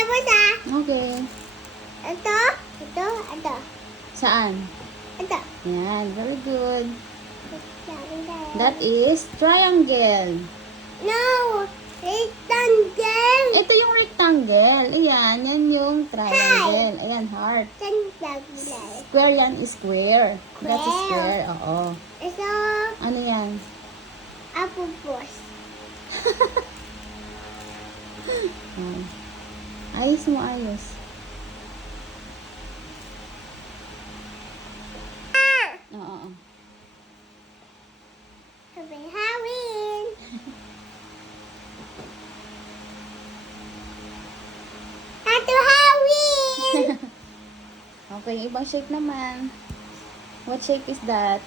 tapos ah. Okay. Ito. Ito. Ito. Saan? Ito. Yan, very good. Triangle. That is triangle. No. Rectangle. Ito yung rectangle. Ayan, yan yung triangle. Ayan, heart. Rectangle. Square yan is square. That's a Square. square, oo. Ito. Ano yan? Apupos. Oh. Ayos mo, ayos. Oo. Happy Halloween. Happy Halloween. Okay, yung ibang shape naman. What shape is that?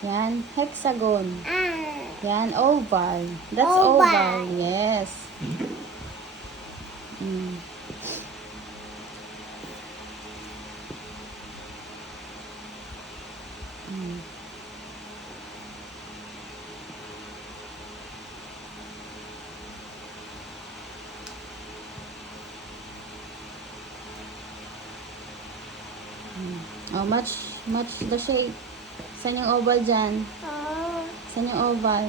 Yan, hexagon. Yan, oval. That's Oval. oval. Yes. Mm. Mm. Oh, match the shape. Saan yung oval dyan? Oh. Saan yung oval?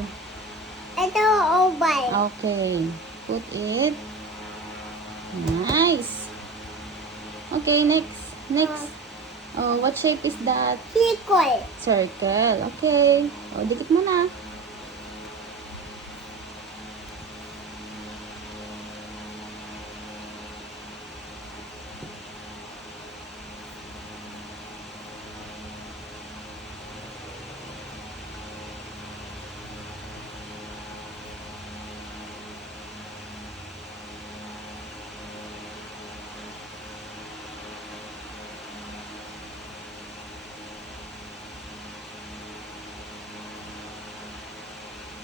Ito oval. Okay. Put it. Nice. Okay, next. Next. Oh, what shape is that? Circle. Circle. Okay. Oh, dikit mo na.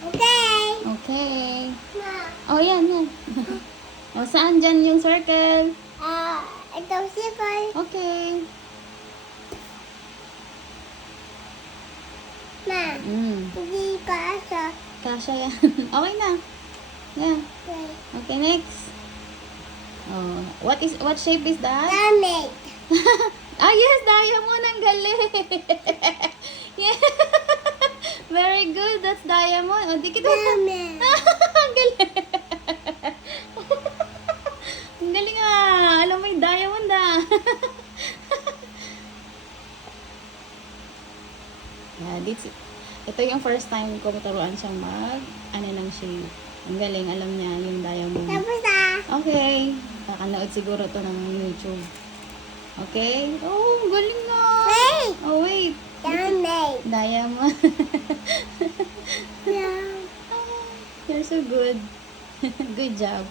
Okay. Okay. Ma. Oh, yan, yan. Oh, saan dyan yung circle? Ito circle. Okay. Ma. Mm. Hindi ka sa. Kasha yan. Okay na. Yeah. Okay. Okay, next. Oh, what shape is that? Damit. Ah, yes, diamond. Ang galing. Yeah. Very good. That's diamond. Oh, dikit mo. Damit. Ang galing. Ang galing ah. Alam mo yung diamond ah. Yeah, ito yung first time ko maturuan siyang ano ng shape. Ang galing. Alam niya yung diamond. Tapos ah. Okay. Kakanood siguro to ng YouTube. Okay? Oh, ang galing nga. Wait. Oh, wait. Damit. Diamond. Yeah. You're so good. Good job.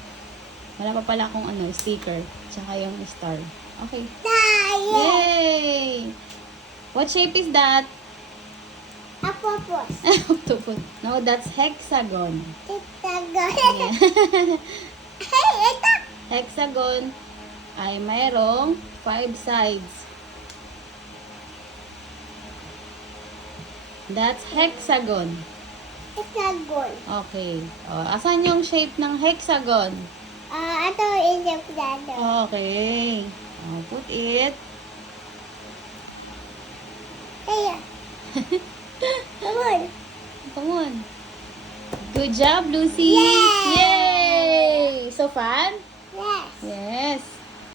Wala pa pala akong sticker. Tsaka yung star. Okay. Tayo. Yay! What shape is that? Apopos. Octopus. No, that's hexagon. Titago. Yeah. Hey, ito. Hexagon ay mayroong 5 sides. That's hexagon. Hexagon. Okay. Oh, asan yung shape ng hexagon? Ito isip dado. Okay. Oh, put it. Kaya. Come on. Come on. Good job, Lucy. Yay! Yay! So fun? Yes. Yes.